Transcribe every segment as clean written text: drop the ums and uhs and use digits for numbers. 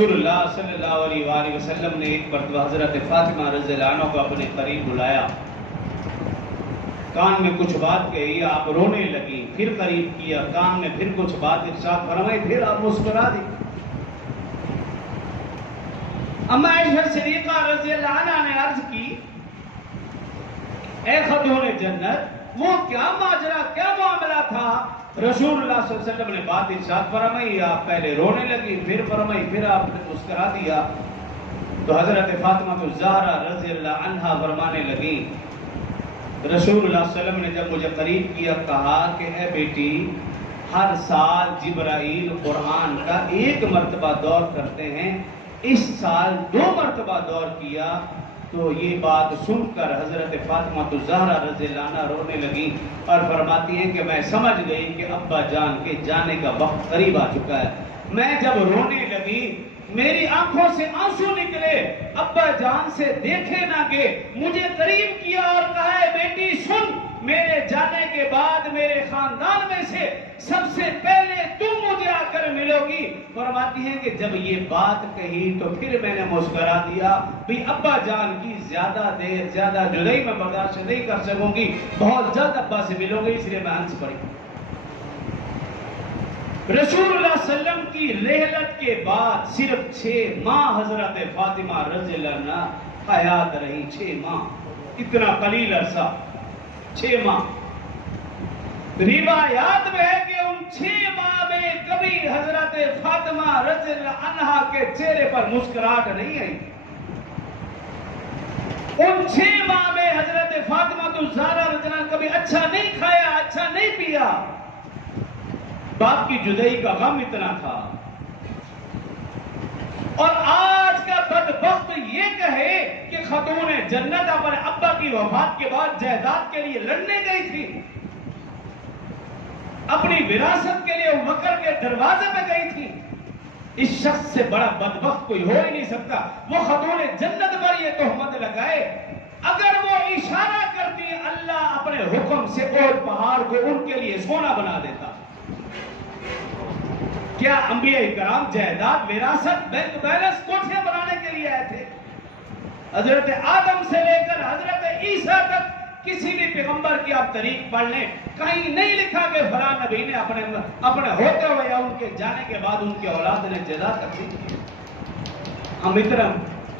رسول اللہ صلی اللہ علیہ وآلہ وسلم نے ایک مرتبہ حضرت فاطمہ رضی اللہ عنہ کو اپنے قریب بلایا، کان میں کچھ بات کہی، آپ رونے لگی، پھر قریب کیا، کان میں پھر کچھ بات ارشاد فرمائی، پھر آپ مسکرا دی۔ اما عائشہ صدیقہ رضی اللہ عنہ نے عرض کی، اے خاتون جنت، وہ کیا ماجرا، کیا معاملہ تھا؟ رسول اللہ صلی اللہ علیہ وسلم نے بات ارشاد فرمائی، آپ پہلے رونے لگی، پھر فرمائی، پھر آپ نے مسکرا دیا۔ تو حضرت فاطمہ الزہرا رضی اللہ عنہا فرمانے لگی، رسول اللہ صلی اللہ علیہ وسلم نے جب مجھے قریب کیا، کہا کہ اے بیٹی، ہر سال جبرائیل قرآن کا 1 مرتبہ دور کرتے ہیں، اس سال 2 مرتبہ دور کیا۔ تو یہ بات سن کر حضرت فاطمہ الزہرا رضی اللہ عنہا رونے لگی اور فرماتی ہیں کہ میں سمجھ گئی کہ ابا جان کے جانے کا وقت قریب آ چکا ہے۔ میں جب رونے لگی، میری آنکھوں سے آنسو نکلے، ابا جان سے دیکھے نہ گئے، مجھے قریب کیا اور کہا، اے بیٹی سن، میرے جانے کے بعد میرے خاندان میں سے سب سے پہلے تم مجھے آ کر ملو گی۔ فرماتی ہیں کہ جب یہ بات کہی تو پھر میں نے مسکرا دیا، بھی ابا جان کی زیادہ دیر زیادہ جدائی میں برداشت نہیں کر سکوں گی، بہت جلد ابا سے ملوں گی، اس لیے میں ہنس پڑی۔ رسول اللہ صلی اللہ علیہ وسلم کی رحلت کے بعد صرف 6 ماہ حضرت فاطمہ رضی اللہ عنہا حیات رہی۔ 6 ماہ، اتنا قلیل عرصہ، 6 ماہ۔ روایات میں ہے کہ ان 6 ماہ میں کبھی حضرت فاطمہ رضی اللہ عنہا کے چہرے پر مسکراہٹ نہیں آئی۔ ان 6 ماہ میں حضرت فاطمہ الزہرا رضی اللہ عنہا کبھی اچھا نہیں کھایا، اچھا نہیں پیا۔ باپ کی جدائی کا غم اتنا تھا۔ اور آج کا بدبخت یہ کہے کہ خاتون جنت اپنے ابا کی وفات کے بعد جائیداد کے لیے لڑنے گئی تھی، اپنی وراثت کے لیے ابوبکر کے دروازے پہ گئی تھی۔ اس شخص سے بڑا بدبخت کوئی ہو ہی نہیں سکتا۔ وہ خاتون جنت پر یہ تہمت لگائے، اگر وہ اشارہ کرتی اللہ اپنے حکم سے اور پہاڑ کو ان کے لیے سونا بنا دیتا۔ کیا انبیاء کرام جائیداد، وراثت، بینک بیلنس، کوٹھیاں بنانے کے لیے آئے تھے؟ حضرت آدم سے لے کر حضرت عیسیٰ تک کسی بھی پیغمبر کی آپ تاریخ پڑھ لیں، کہیں نہیں لکھا کہ فلاں نبی نے اپنے ہوتے ہوئے یا ان کے جانے کے بعد ان کے اولاد نے جائیداد تقسیم کی۔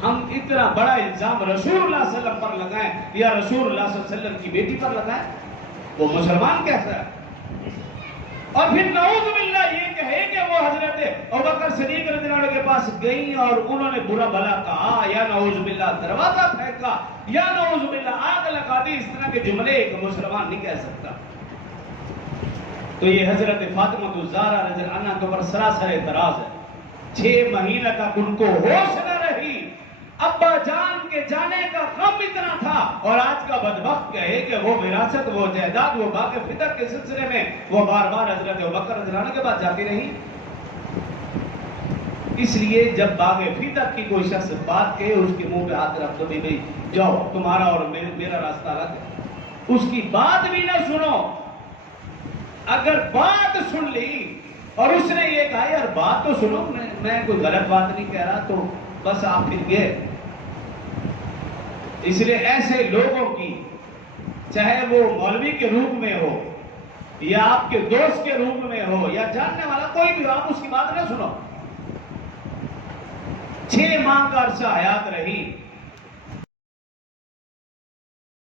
ہم اتنا بڑا الزام رسول اللہ صلی اللہ علیہ وسلم پر لگائیں یا رسول اللہ صلی اللہ علیہ وسلم کی بیٹی پر لگائیں، وہ مسلمان کیسا ہے؟ اور پھر نعوذ باللہ یہ کہے کہ وہ حضرت ابوبکر صدیق رضی اللہ عنہ کے پاس گئیں اور انہوں نے برا بھلا کہا، یا نعوذ باللہ دروازہ پھینکا، یا نعوذ باللہ آگ لگا دی۔ اس طرح کے جملے ایک مسلمان نہیں کہہ سکتا۔ تو یہ حضرت فاطمہ الزہرا رضی اللہ عنہا کے اوپر سراسر اعتراض ہے۔ 6 مہینہ تک ان کو ہوش نہ رہی، ابا جان کے جانے کا غم اتنا تھا، اور آج کا بدبخت کہے کہ وہ وراثت، وہ جائیداد، وہ باغ فطر کے سلسلے میں وہ بار بار حضرت ابوبکر رضی اللہ عنہ کے بعد جاتی رہی۔ اس لیے جب باغ فطر کی کوئی شخص بات کہے، اس کے منہ پہ ہاتھ رکھ دو، بھائی جاؤ، تمہارا اور میرا راستہ الگ ہے۔ اس کی بات بھی نہ سنو۔ اگر بات سن لی اور اس نے یہ کہا یار بات تو سنو، میں کوئی غلط بات نہیں کہہ رہا، تو بس آپ پھر گئے۔ اس لیے ایسے لوگوں کی، چاہے وہ مولوی کے روپ میں ہو یا آپ کے دوست کے روپ میں ہو یا جاننے والا کوئی بھی ہو، آپ اس کی بات نہ سنو۔ 6 ماہ کا عرصہ حیات رہی،